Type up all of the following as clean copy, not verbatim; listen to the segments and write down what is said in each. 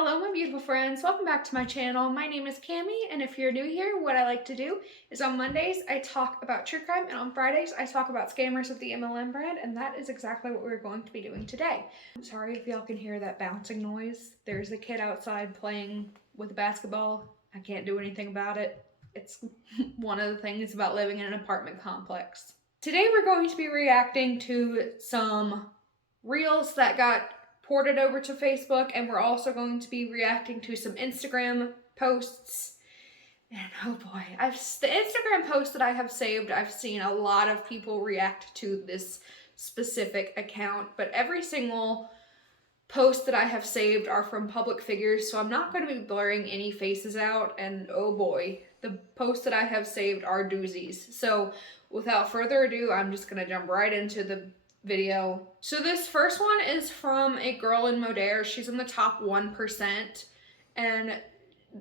Hello my beautiful friends, welcome back to my channel. My name is Cami, and if you're new here, what I like to do is on Mondays I talk about true crime, and on Fridays I talk about scammers of the MLM brand, and that is exactly what we're going to be doing today. I'm sorry if y'all can hear that bouncing noise. There's a kid outside playing with a basketball. I can't do anything about it. It's one of the things about living in an apartment complex. Today we're going to be reacting to some reels that got ported over to Facebook, and we're also going to be reacting to some Instagram posts. And oh boy, the Instagram post that I have saved, I've seen a lot of people react to this specific account, but every single post that I have saved are from public figures, so I'm not going to be blurring any faces out, and oh boy, the posts that I have saved are doozies. So without further ado, I'm just going to jump right into the video. So this first one is from a girl in Modere. She's in the top 1%, and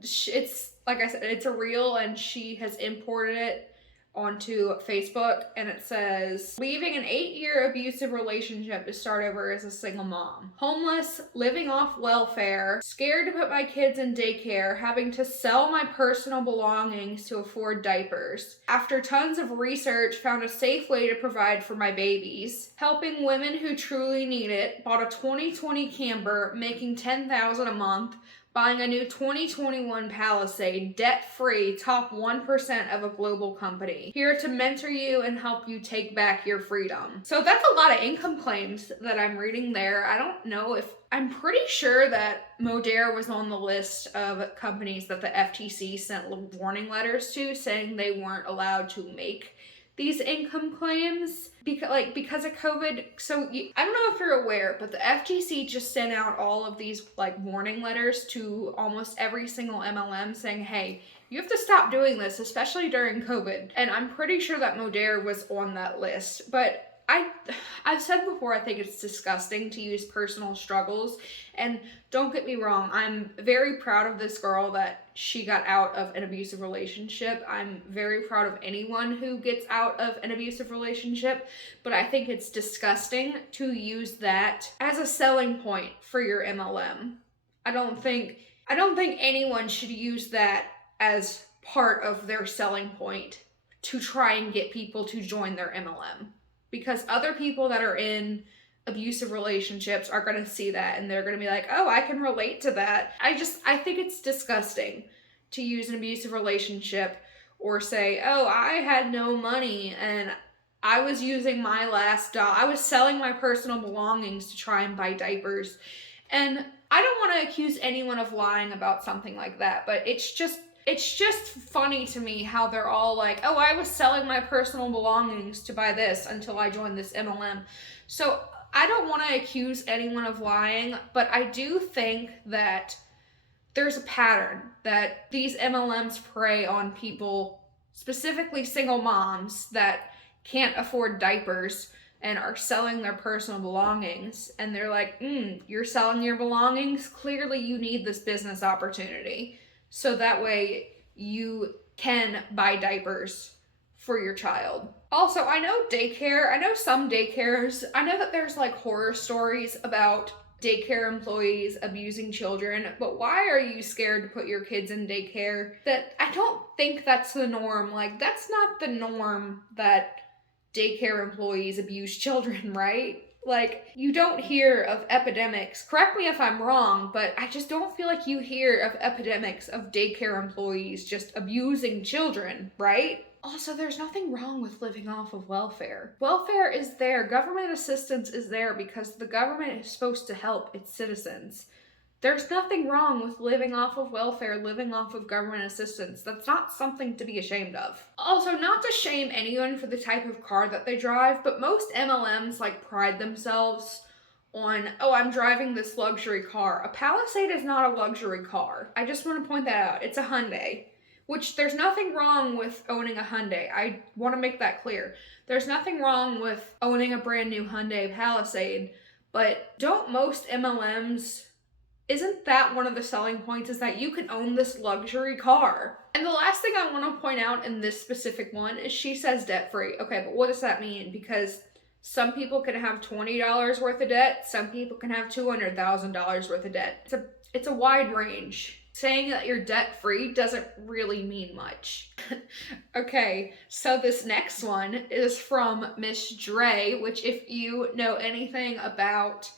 it's, like I said, it's a reel, and she has imported it onto Facebook, and it says, leaving an 8-year abusive relationship to start over as a single mom. Homeless, living off welfare, scared to put my kids in daycare, having to sell my personal belongings to afford diapers. After tons of research, found a safe way to provide for my babies. Helping women who truly need it, bought a 2020 camper, making $10,000 a month, buying a new 2021 Palisade, debt-free, top 1% of a global company. Here to mentor you and help you take back your freedom. So that's a lot of income claims that I'm reading there. I don't know if, I'm pretty sure that Modere was on the list of companies that the FTC sent warning letters to, saying they weren't allowed to make these income claims because of COVID. So I don't know if you're aware, but the FTC just sent out all of these warning letters to almost every single MLM saying, hey, you have to stop doing this, especially during COVID. And I'm pretty sure that Modere was on that list. But I've said before, I think it's disgusting to use personal struggles. And don't get me wrong, I'm very proud of this girl that she got out of an abusive relationship. I'm very proud of anyone who gets out of an abusive relationship, but I think it's disgusting to use that as a selling point for your MLM. I don't think anyone should use that as part of their selling point to try and get people to join their MLM. Because other people that are in abusive relationships are going to see that and they're going to be like, oh, I can relate to that. I think it's disgusting to use an abusive relationship or say, oh, I had no money and I was using my last dollar. I was selling my personal belongings to try and buy diapers. And I don't want to accuse anyone of lying about something like that, but it's just funny to me how they're all like, oh, I was selling my personal belongings to buy this until I joined this MLM. So I don't want to accuse anyone of lying, but I do think that there's a pattern that these MLMs prey on people, specifically single moms that can't afford diapers and are selling their personal belongings. And they're like, you're selling your belongings? Clearly you need this business opportunity. So that way you can buy diapers for your child. Also, I know some daycares, I know that there's horror stories about daycare employees abusing children, but why are you scared to put your kids in daycare? I don't think that's the norm. That's not the norm that daycare employees abuse children, right? You don't hear of epidemics. Correct me if I'm wrong, but I just don't feel like you hear of epidemics of daycare employees just abusing children, right? Also, there's nothing wrong with living off of welfare. Welfare is there. Government assistance is there because the government is supposed to help its citizens. There's nothing wrong with living off of welfare, living off of government assistance. That's not something to be ashamed of. Also, not to shame anyone for the type of car that they drive, but most MLMs pride themselves on, oh, I'm driving this luxury car. A Palisade is not a luxury car. I just want to point that out. It's a Hyundai, which there's nothing wrong with owning a Hyundai. I want to make that clear. There's nothing wrong with owning a brand new Hyundai Palisade, but don't most MLMs, isn't that one of the selling points, is that you can own this luxury car? And the last thing I want to point out in this specific one is she says debt-free. Okay, but what does that mean? Because Some people can have $20 worth of debt. Some people can have $200,000 worth of debt. it's a wide range. Saying that you're debt free doesn't really mean much. Okay, so this next one is from Miss Dre, which, if you know anything about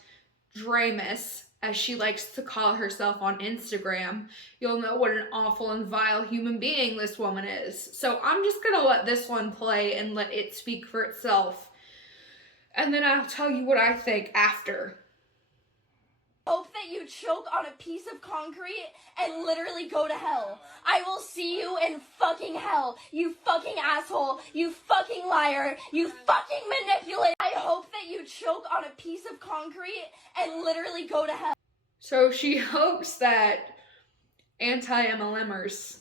Dramus, as she likes to call herself on Instagram, you'll know what an awful and vile human being this woman is. So I'm just gonna let this one play and let it speak for itself. And then I'll tell you what I think after. Hope that you choke on a piece of concrete and literally go to hell. I will see you in fucking hell, you fucking asshole, you fucking liar, you fucking manipulator. I hope that you choke on a piece of concrete and literally go to hell. So she hopes that anti-MLMers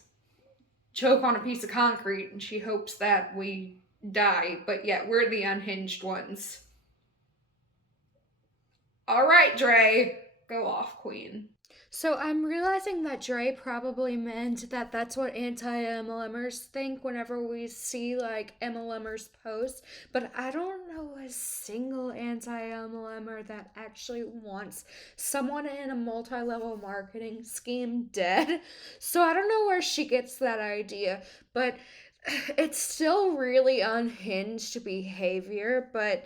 choke on a piece of concrete, and she hopes that we die, but yet we're the unhinged ones. All right, Dre. Go off, queen. So I'm realizing that Dre probably meant that that's what anti-MLMers think whenever we see like MLMers post, but I don't know a single anti-MLMer that actually wants someone in a multi-level marketing scheme dead. So I don't know where she gets that idea, but it's still really unhinged behavior, but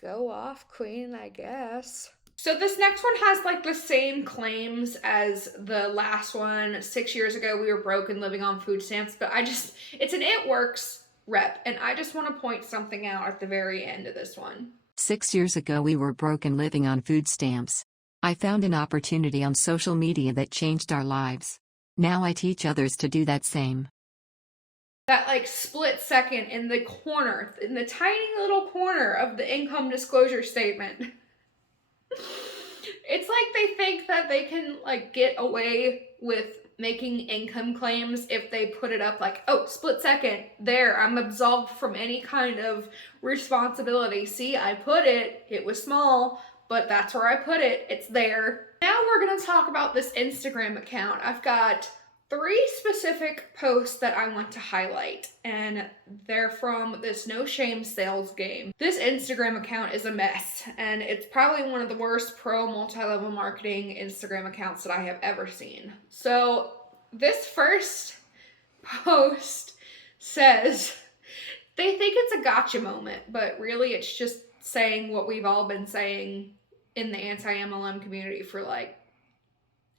go off, queen, I guess. So this next one has like the same claims as the last one. 6 years ago, we were broke and living on food stamps, but it's an It Works rep, and I just want to point something out at the very end of this one. 6 years ago, we were broke and living on food stamps. I found an opportunity on social media that changed our lives. Now I teach others to do that same. That like split second in the corner, in the tiny little corner of the income disclosure statement. It's like they think that they can like get away with making income claims if they put it up like, oh, split second, there, I'm absolved from any kind of responsibility. See, I put it, it was small, but that's where I put it, it's there. Now we're gonna talk about this Instagram account. I've got 3 specific posts that I want to highlight, and they're from this No Shame sales game. This Instagram account is a mess, and it's probably one of the worst pro multi-level marketing Instagram accounts that I have ever seen. So this first post says they think it's a gotcha moment, but really it's just saying what we've all been saying in the anti-MLM community for like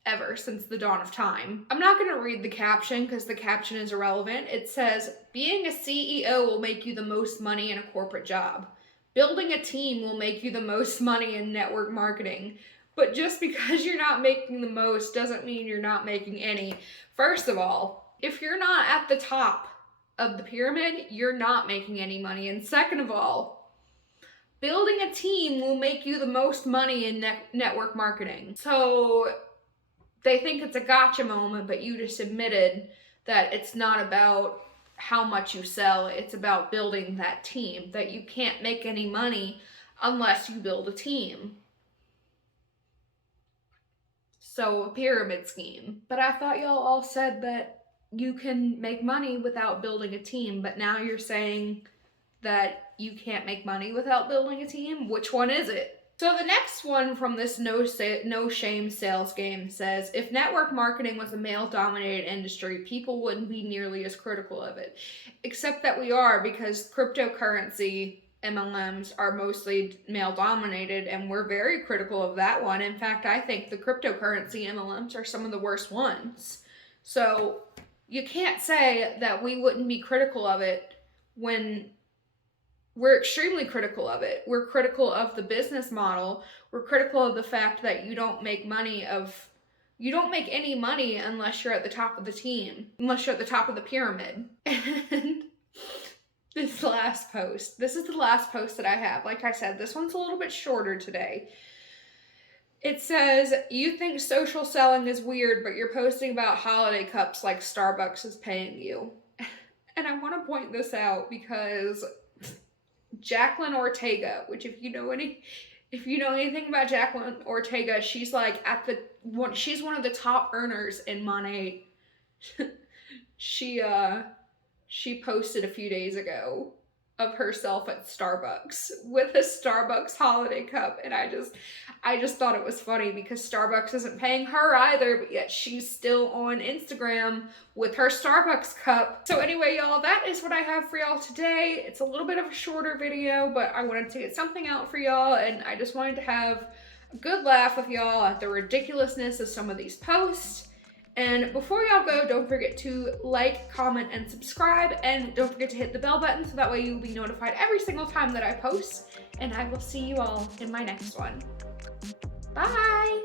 ever since the dawn of time. I'm not going to read the caption because the caption is irrelevant. It says, being a CEO will make you the most money in a corporate job. Building a team will make you the most money in network marketing. But just because you're not making the most doesn't mean you're not making any. First of all, if you're not at the top of the pyramid, you're not making any money. And second of all, building a team will make you the most money in network marketing. So they think it's a gotcha moment, but you just admitted that it's not about how much you sell, it's about building that team, that you can't make any money unless you build a team. So a pyramid scheme. But I thought y'all all said that you can make money without building a team, but now you're saying that you can't make money without building a team? Which one is it? So the next one from this No Shame sales game says, if network marketing was a male-dominated industry, people wouldn't be nearly as critical of it. Except that we are, because cryptocurrency MLMs are mostly male-dominated, and we're very critical of that one. In fact, I think the cryptocurrency MLMs are some of the worst ones. So you can't say that we wouldn't be critical of it when we're extremely critical of it. We're critical of the business model. We're critical of the fact that you don't make any money unless you're at the top of the team, unless you're at the top of the pyramid. And this is the last post that I have. Like I said, this one's a little bit shorter today. It says, you think social selling is weird, but you're posting about holiday cups like Starbucks is paying you. And I want to point this out because Jacqueline Ortega, which if you know anything about Jacqueline Ortega, she's like she's one of the top earners in Monat. She posted a few days ago of herself at Starbucks with a Starbucks holiday cup, and I just thought it was funny because Starbucks isn't paying her either, but yet she's still on Instagram with her Starbucks cup. So anyway, y'all, that is what I have for y'all today. It's a little bit of a shorter video, but I wanted to get something out for y'all, and I just wanted to have a good laugh with y'all at the ridiculousness of some of these posts. And before y'all go, don't forget to like, comment, and subscribe, and don't forget to hit the bell button so that way you'll be notified every single time that I post. And I will see you all in my next one. Bye!